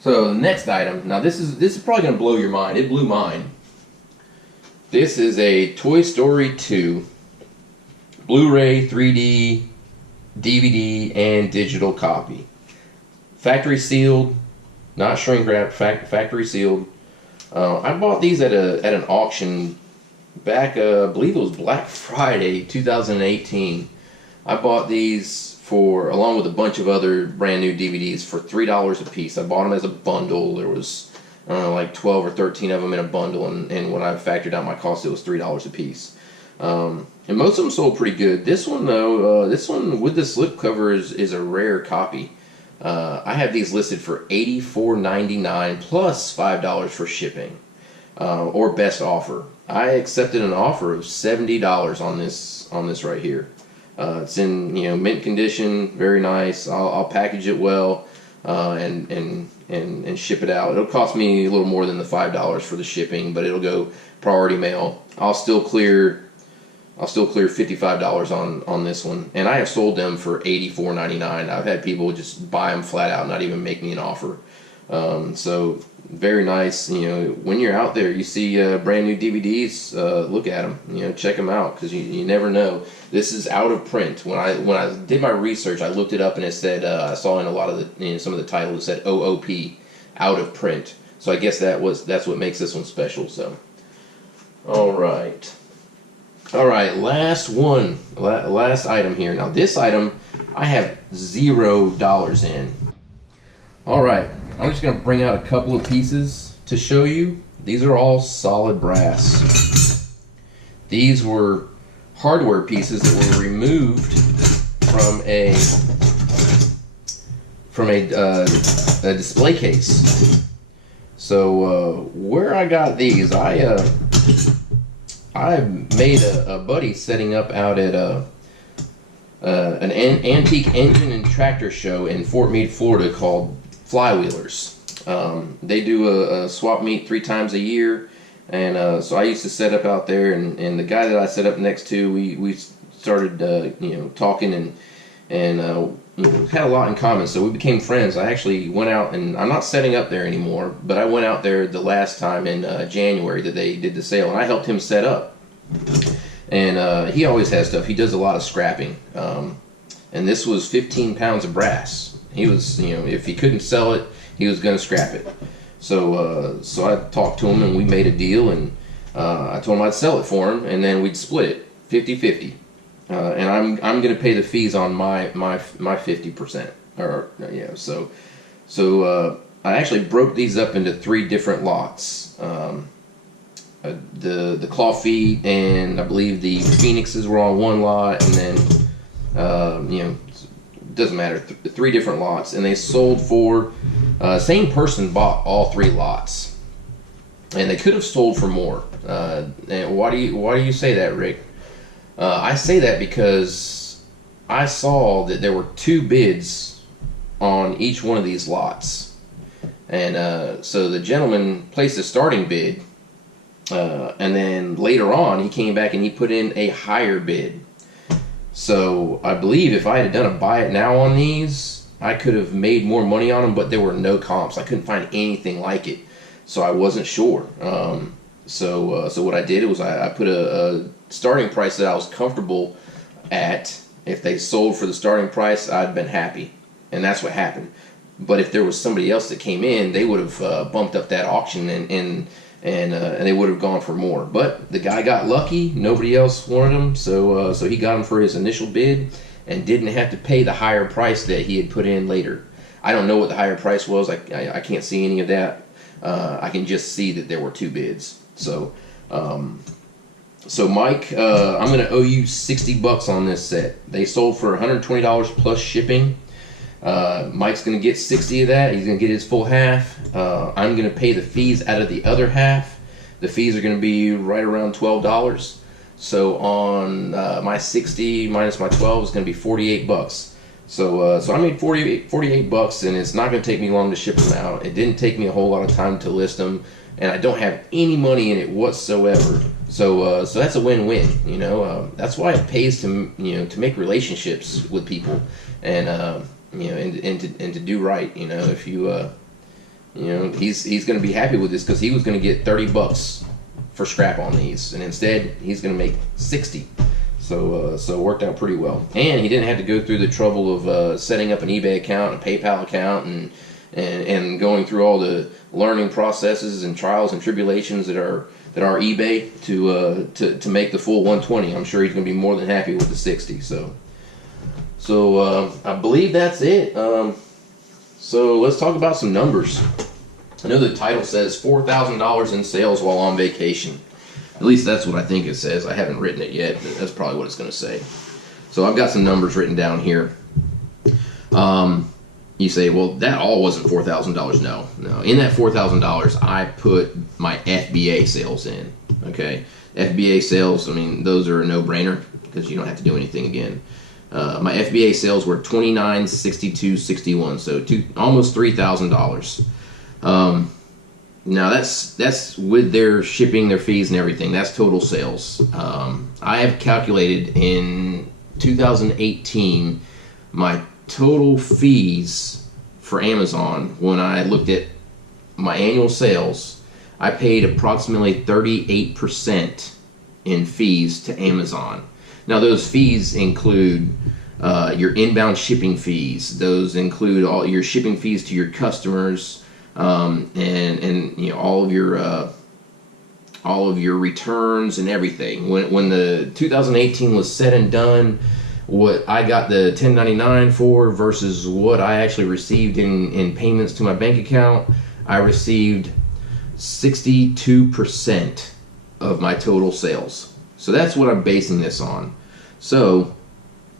So the next item, now this is probably gonna blow your mind. It blew mine. This is a Toy Story 2 Blu-ray, 3D, DVD, and digital copy. Factory sealed, not shrink wrapped. Factory sealed. I bought these at an auction back, I believe it was Black Friday 2018. I bought these for, along with a bunch of other brand new DVDs, for $3 a piece. I bought them as a bundle. There was, I don't know, like 12 or 13 of them in a bundle, and when I factored out my cost, it was $3 a piece. And most of them sold pretty good. This one though, this one with the slipcover is a rare copy. I have these listed for $84.99 plus $5 for shipping, or best offer. I accepted an offer of $70 on this right here. It's in mint condition, very nice. I'll package it well, and ship it out. It'll cost me a little more than the $5 for the shipping, but it'll go priority mail. I'll still clear $55 on this one, and I have sold them for $84.99. I've had people just buy them flat out, not even make me an offer. So very nice. When you're out there, you see brand new DVDs, look at them. Check them out, because you never know. This is out of print. When I did my research, I looked it up, and it said, I saw in a lot of the some of the titles, it said OOP, out of print. So I guess that's what makes this one special. So, all right. Last one, last item here. Now this item, I have $0 in. All right, I'm just gonna bring out a couple of pieces to show you. These are all solid brass. These were hardware pieces that were removed from a display case. So where I got these, I made a buddy setting up out at an antique engine and tractor show in Fort Meade, Florida, called Flywheelers. They do a swap meet 3 times a year, and so I used to set up out there, and the guy that I set up next to, we started talking and had a lot in common, so we became friends. I actually went out, and I'm not setting up there anymore, but I went out there the last time in January that they did the sale, and I helped him set up. And he always has stuff. He does a lot of scrapping, and this was 15 pounds of brass. He was, if he couldn't sell it, he was going to scrap it. So I talked to him, and we made a deal, and I told him I'd sell it for him, and then we'd split it 50-50. And I'm going to pay the fees on my 50%. So I actually broke these up into 3 different lots. The claw feet and I believe the phoenixes were on one lot, and then it doesn't matter, 3 different lots, and they sold for same person bought all 3 lots, and they could have sold for more. And why do you say that, Rick? I say that because I saw that there were 2 bids on each one of these lots, and so the gentleman placed a starting bid, and then later on he came back and he put in a higher bid. So I believe if I had done a buy it now on these, I could have made more money on them, but there were no comps. I couldn't find anything like it, so I wasn't sure. So what I did was I put a starting price that I was comfortable at. If they sold for the starting price, I'd been happy, and that's what happened. But if there was somebody else that came in, they would have bumped up that auction, and they would have gone for more. But the guy got lucky; nobody else wanted them, so he got them for his initial bid, and didn't have to pay the higher price that he had put in later. I don't know what the higher price was. I can't see any of that. I can just see that there were 2 bids. So Mike, I'm going to owe you $60 on this set. They sold for $120 plus shipping. Mike's going to get 60 of that. He's going to get his full half. I'm going to pay the fees out of the other half. The fees are going to be right around $12. So on my 60 minus my 12 is going to be $48. So I made $48, and it's not going to take me long to ship them out. It didn't take me a whole lot of time to list them, and I don't have any money in it whatsoever. So that's a win-win. That's why it pays to make relationships with people, and and to do right. If he's going to be happy with this because he was going to get $30 for scrap on these, and instead he's going to make 60. So it worked out pretty well, and he didn't have to go through the trouble of setting up an eBay account, a PayPal account, and going through all the learning processes and trials and tribulations that are eBay to make the full 120. I'm sure he's going to be more than happy with the 60. So I believe that's it. So let's talk about some numbers. I know the title says $4,000 in sales while on vacation. At least that's what I think it says. I haven't written it yet, but that's probably what it's going to say. So I've got some numbers written down here. You say, well, that all wasn't $4,000. No. In that $4,000, I put my FBA sales in. Okay, FBA sales. I mean, those are a no-brainer because you don't have to do anything again. My FBA sales were $29,62.61, so almost $3,000. Now that's with their shipping, their fees, and everything. That's total sales. I have calculated in 2018 my total fees for Amazon. When I looked at my annual sales, I paid approximately 38% in fees to Amazon. Now those fees include your inbound shipping fees. Those include all your shipping fees to your customers, and all of your returns and everything. When the 2018 was said and done, what I got the 1099 for versus what I actually received in payments to my bank account, I received 62% of my total sales. So that's what I'm basing this on. So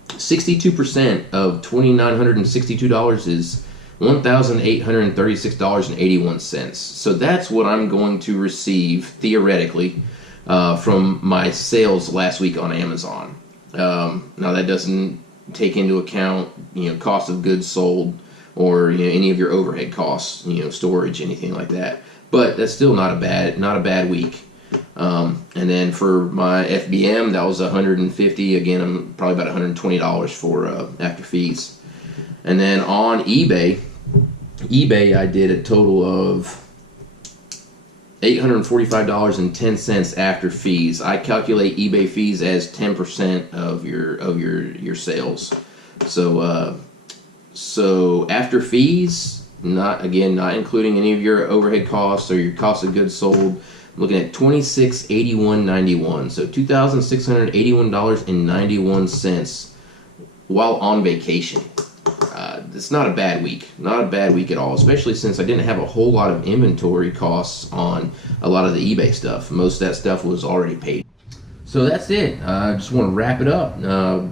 62% of $2,962 is $1,836.81. So that's what I'm going to receive theoretically from my sales last week on Amazon. Now that doesn't take into account cost of goods sold or any of your overhead costs, storage, anything like that. But that's still not a bad week. And then for my FBM, that was $150. Again, I'm probably about $120 for after fees. And then on eBay, I did a total of $845.10 after fees. I calculate eBay fees as 10% of your sales. So after fees, not including any of your overhead costs or your cost of goods sold, I'm looking at $2,681.91. So $2,681.91 while on vacation. It's not a bad week. Not a bad week at all, especially since I didn't have a whole lot of inventory costs on a lot of the eBay stuff. Most of that stuff was already paid. So that's it. I just want to wrap it up.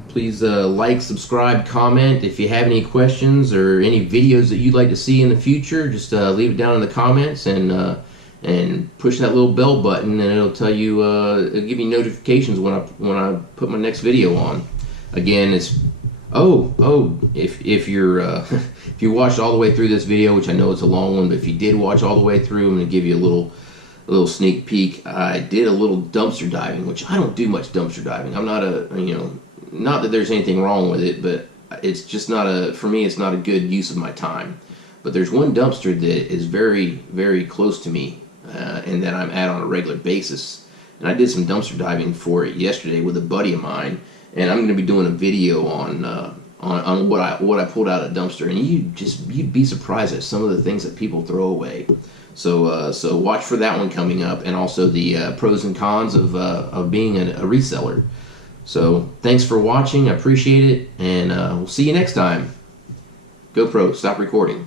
Please like, subscribe, comment. If you have any questions or any videos that you'd like to see in the future, just leave it down in the comments and push that little bell button, and it'll tell you, it'll give you notifications when I put my next video on. Again, it's if you're if you watched all the way through this video, which I know it's a long one, but if you did watch all the way through, I'm going to give you a little sneak peek. I did a little dumpster diving, which I don't do much dumpster diving. I'm not not that there's anything wrong with it, but it's just for me, it's not a good use of my time. But there's one dumpster that is very, very close to me, and that I'm at on a regular basis. And I did some dumpster diving for it yesterday with a buddy of mine, and I'm going to be doing a video on what I pulled out of the dumpster, and you'd be surprised at some of the things that people throw away. So watch for that one coming up, and also the pros and cons of being a reseller. So thanks for watching. I appreciate it, and we'll see you next time. GoPro, stop recording.